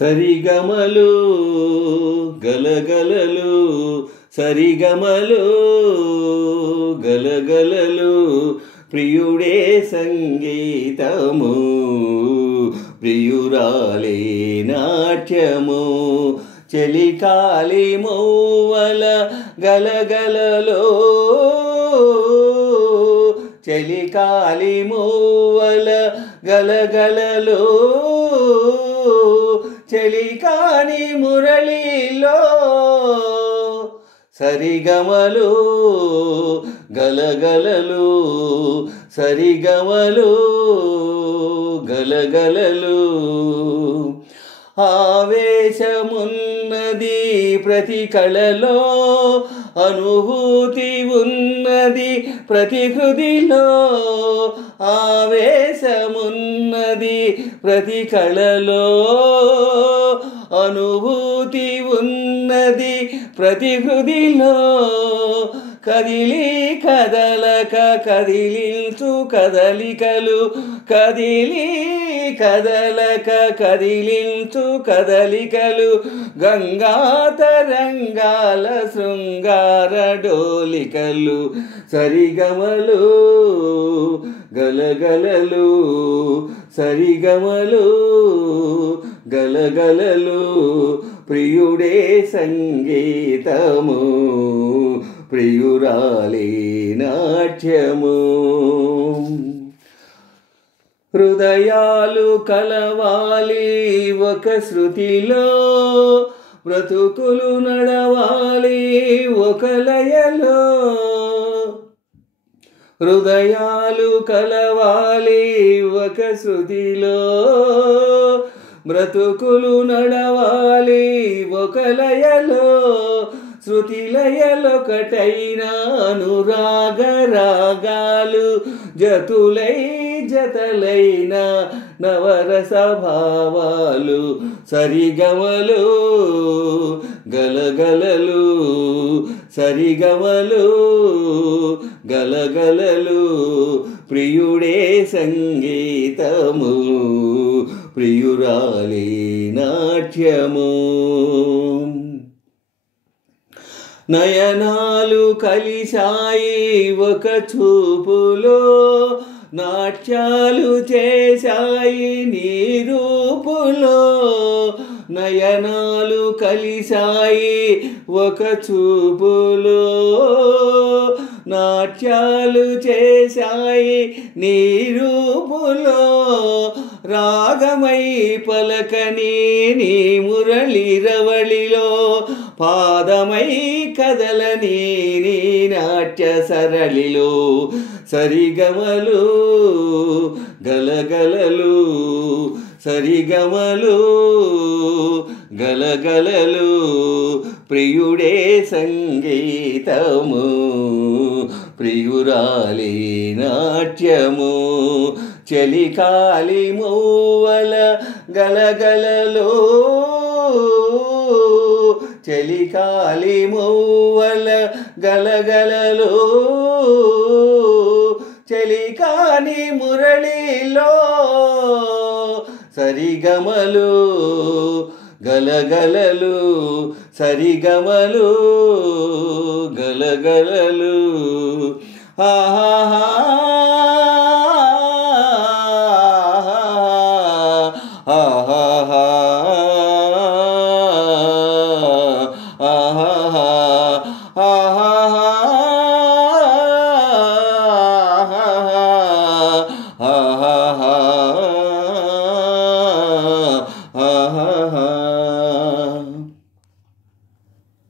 సరిగమలు గలగలలు సరిగమలు గలగలలు ప్రియుడే సంగీతము ప్రియురాలే నాట్యము చెలికాలి మౌవల గలగలలో చెలికాలి మౌవల గలగలలో చెలికాని మురళిలో సరిగమలు గలగలలు సరిగమలు గలగలలు ఆవేశమున్నది ప్రతి కళలో అనుభూతి ఉన్నది ప్రతి హృదిలో ఆవేశమున్నది ప్రతి కళలో అనుభూతి ఉన్నది ప్రతి హృదిలో కదిలి కదలక కదిలించు కదలికలు కదిలి కదలక కదిలించు కదలికలు గంగా తరంగాల శృంగార డోలికలు సరిగమలు గలగలలు సరిగమలు గలగలలు ప్రియుడే సంగీతము ప్రియురాలే నాట్యము హృదయాలు కలవాలి ఒక శృతిలో బ్రతుకులు నడవాలి ఒక లయలో హృదయాలు కలవాలి ఒక శృతిలో బ్రతుకులు నడవాలి ఒక లయలో శృతి లయలొకటైన అనురాగ రాగాలు జతులై జతలైన నవరస భావాలు సరిగమలు గలగలలు సరిగమలు గలగలలు ప్రియుడే సంగీతము ప్రియురాలే నాట్యము నయనాలు కలిశాయి ఒక చూపులో నాట్యాలు చేశాయి నీ రూపులో నయనాలు కలిశాయి ఒక చూపులో నాట్యాలు చేశాయి నీ రూపులో రాగమై పలకని నీ మురళి రవళిలో పాదమై కదలని నీ నాట్య సరళిలో సరిగమలు గలగలలు సరిగమలు గలగలలు ప్రియుడే సంగీతము ప్రియురాలే నాట్యము చెలికాలి మౌవల గలగలలో చెలికాలి మౌవల గలగలలో చెలికాని మురళిలో సరిగమలు గలగలలు సరిగమలు గలగలలు ఆహా